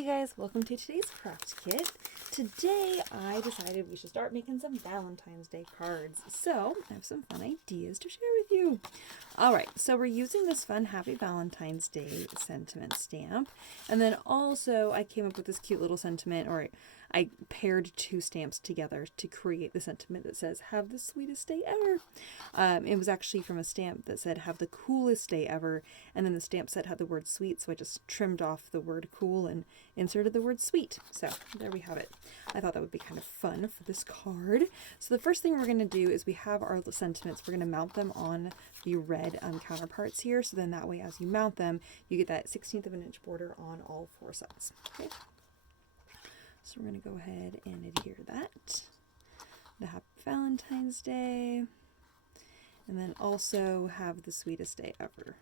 Hey guys, welcome to today's craft kit. Today I decided we should start making some Valentine's Day cards. So I have some fun ideas to share with you. Alright, so we're using this fun Happy Valentine's Day sentiment stamp. And then also I came up with this cute little sentiment, or I paired two stamps together to create the sentiment that says, have the sweetest day ever. It was actually from a stamp that said, have the coolest day ever. And then the stamp set had the word sweet, so I just trimmed off the word cool and inserted the word sweet. So there we have it. I thought that would be kind of fun for this card. So the first thing we're going to do is we have our sentiments. We're going to mount them on the red counterparts here. So then that way, as you mount them, you get that 1/16 of an inch border on all four sides. Okay. So we're going to go ahead and adhere that. The Happy Valentine's Day. And then also have the sweetest day ever.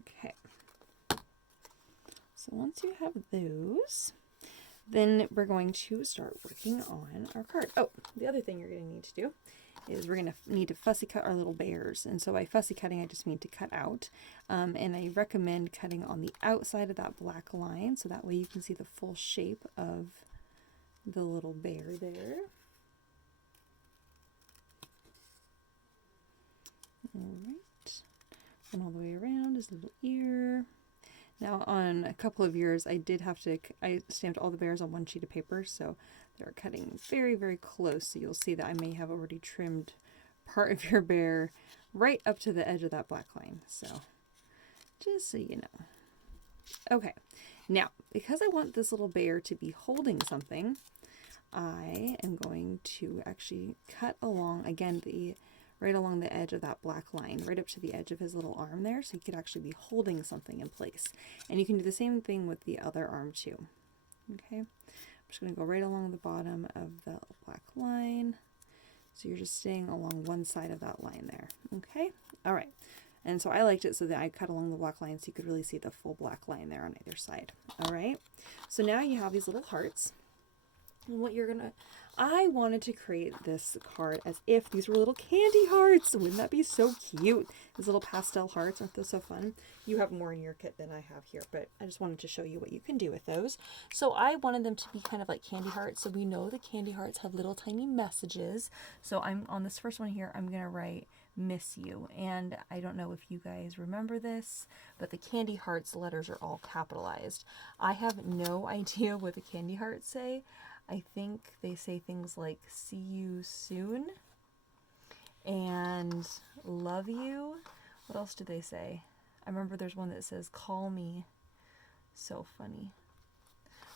Okay. So once you have those, then we're going to start working on our card. Oh, the other thing you're going to need to do is we're going to need to fussy cut our little bears. And so by fussy cutting, I just mean to cut out. And I recommend cutting on the outside of that black line, so that way you can see the full shape of the little bear there. All right. And all the way around his little ear. Now on a couple of yours, I stamped all the bears on one sheet of paper, so they're cutting very, very close. So you'll see that I may have already trimmed part of your bear right up to the edge of that black line. So just so you know. Okay, now because I want this little bear to be holding something, I am going to actually cut along, again, right along the edge of that black line, right up to the edge of his little arm there, so he could actually be holding something in place. And you can do the same thing with the other arm too. Okay, I'm just going to go right along the bottom of the black line. So you're just staying along one side of that line there. Okay, all right. And so I liked it so that I cut along the black line so you could really see the full black line there on either side. All right, so now you have these little hearts. And what you're gonna, I wanted to create this card as if these were little candy hearts. Wouldn't that be so cute? These little pastel hearts, aren't those so fun? You have more in your kit than I have here, but I just wanted to show you what you can do with those. So I wanted them to be kind of like candy hearts. So we know the candy hearts have little tiny messages. So I'm on this first one here, I'm gonna write miss you. And I don't know if you guys remember this, but the candy hearts letters are all capitalized. I have no idea what the candy hearts say. I think they say things like see you soon and love you. What else do they say? I remember there's one that says call me. So funny.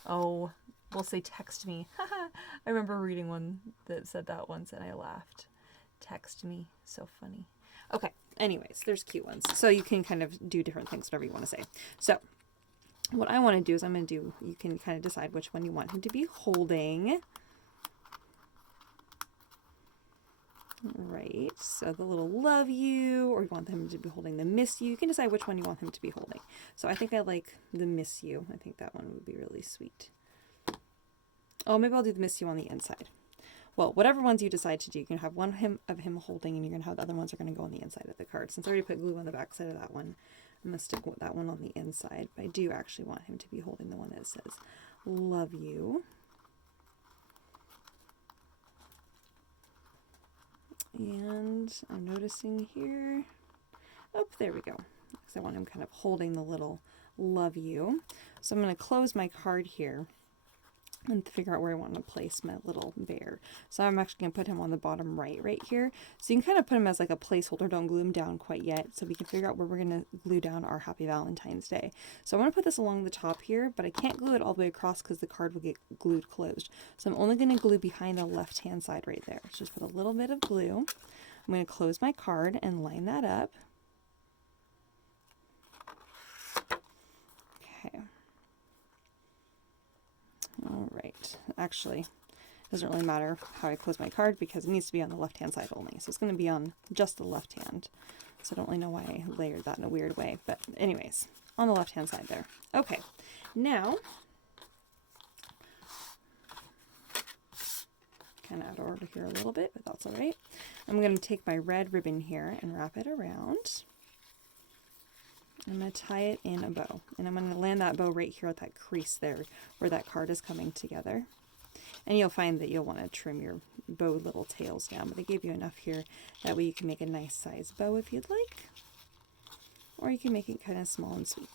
Oh, we'll say text me. I remember reading one that said that once and I laughed. Text me. So funny. Okay, anyways, there's cute ones. So you can kind of do different things, whatever you want to say. So what I want to do is you can kind of decide which one you want him to be holding. Right, so the little love you, or you want him to be holding the miss you. You can decide which one you want him to be holding. So I think I like the miss you. I think that one would be really sweet. Oh, maybe I'll do the miss you on the inside. Well, whatever ones you decide to do, you can have one of him holding, and you're going to have the other ones are going to go on the inside of the card. Since I already put glue on the back side of that one, I'm going to stick with that one on the inside. But I do actually want him to be holding the one that says, love you. And I'm noticing here, oh, there we go. Because I want him kind of holding the little love you. So I'm going to close my card here and figure out where I want to place my little bear. So I'm actually going to put him on the bottom right here. So you can kind of put him as like a placeholder. Don't glue him down quite yet. So we can figure out where we're going to glue down our Happy Valentine's Day. So I want to put this along the top here, but I can't glue it all the way across because the card will get glued closed. So I'm only going to glue behind the left-hand side right there. So just put a little bit of glue. I'm going to close my card and line that up. Okay. All right, actually, it doesn't really matter how I close my card because it needs to be on the left-hand side only. So it's going to be on just the left hand. So I don't really know why I layered that in a weird way. But anyways, on the left-hand side there. Okay, now kind of out of order here a little bit, but that's all right. I'm going to take my red ribbon here and wrap it around. I'm going to tie it in a bow, and I'm going to land that bow right here at that crease there where that card is coming together. And you'll find that you'll want to trim your bow little tails down, but I gave you enough here. That way you can make a nice size bow if you'd like, or you can make it kind of small and sweet.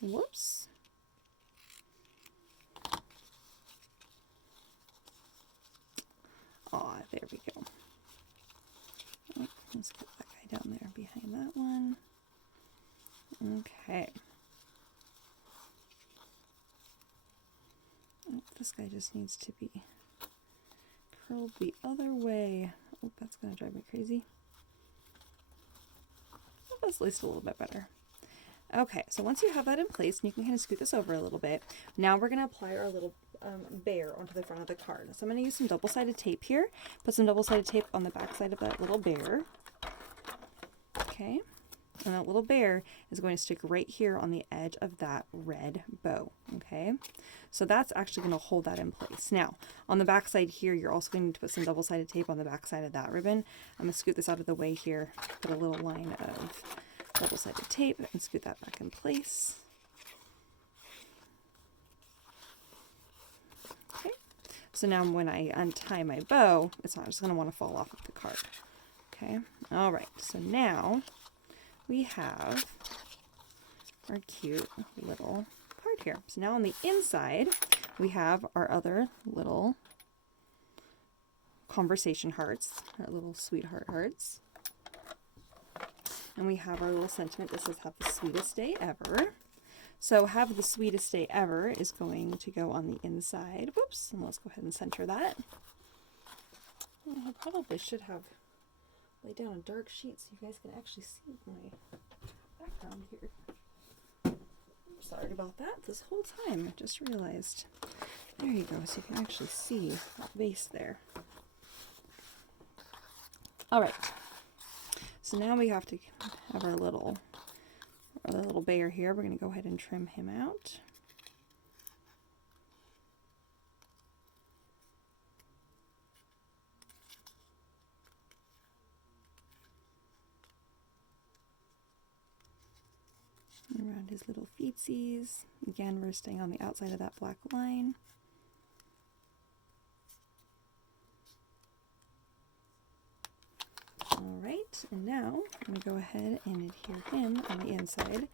Whoops. Aw, there we go. Oh, let's get that guy down there behind that one. Okay. Oh, this guy just needs to be curled the other way. Oh, that's going to drive me crazy. Oh, that's at least a little bit better. Okay, so once you have that in place, and you can kind of scoot this over a little bit, now we're going to apply our little bear onto the front of the card. So I'm going to use some double-sided tape here, put some double-sided tape on the back side of that little bear. Okay, and that little bear is going to stick right here on the edge of that red bow. Okay, so that's actually going to hold that in place. Now, on the back side here, you're also going to put some double-sided tape on the back side of that ribbon. I'm going to scoot this out of the way here, put a little line of double-sided tape and scoot that back in place. Okay, so now when I untie my bow, it's not just going to want to fall off of the card. Okay, all right, so now we have our cute little card here. So now on the inside, we have our other little conversation hearts, our little sweetheart hearts. And we have our little sentiment that says, have the sweetest day ever. So have the sweetest day ever is going to go on the inside. Whoops, and let's go ahead and center that. I probably should have laid down a dark sheet so you guys can actually see my background here. I'm sorry about that this whole time. I just realized. There you go, so you can actually see that base there. All right. So now we have to have our little bear here. We're going to go ahead and trim him out. Around his little feetsies. Again, we're staying on the outside of that black line. Alright, and now I'm going to go ahead and adhere him on the inside.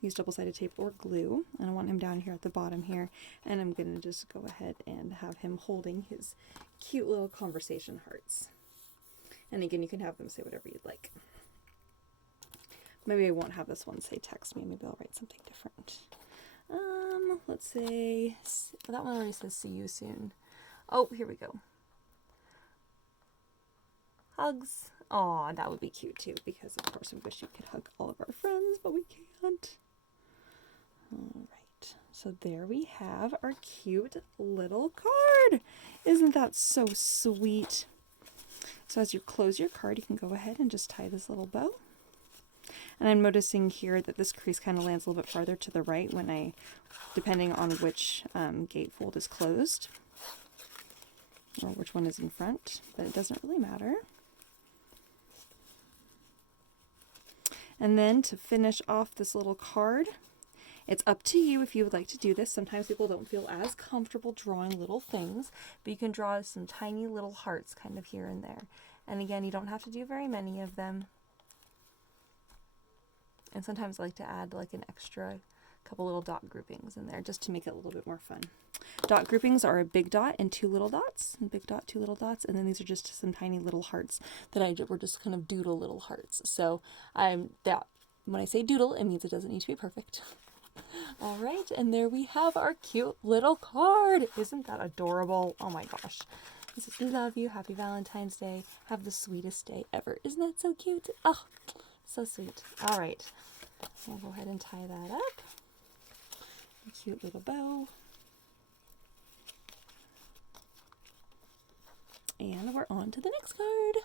Use double-sided tape or glue, and I want him down here at the bottom here, and I'm going to just go ahead and have him holding his cute little conversation hearts. And again, you can have them say whatever you'd like. Maybe I won't have this one say text me, maybe I'll write something different. Let's say, that one already says see you soon. Oh, here we go. Hugs. Aw, that would be cute too, because of course we wish you could hug all of our friends, but we can't. Alright, so there we have our cute little card. Isn't that so sweet? So as you close your card, you can go ahead and just tie this little bow. And I'm noticing here that this crease kind of lands a little bit farther to the right when I, depending on which gatefold is closed, or which one is in front, but it doesn't really matter. And then to finish off this little card, it's up to you if you would like to do this. Sometimes people don't feel as comfortable drawing little things, but you can draw some tiny little hearts kind of here and there. And again, you don't have to do very many of them. And sometimes I like to add like an extra couple little dot groupings in there just to make it a little bit more fun. Dot groupings are a big dot and two little dots, and big dot, two little dots, and then these are just some tiny little hearts that were just kind of doodle little hearts. So when I say doodle, it means it doesn't need to be perfect. All right, and there we have our cute little card. Isn't that adorable? Oh my gosh. This is, we love you. Happy Valentine's Day. Have the sweetest day ever. Isn't that so cute? Oh, so sweet. All right, I'll go ahead and tie that up. A cute little bow. And we're on to the next card.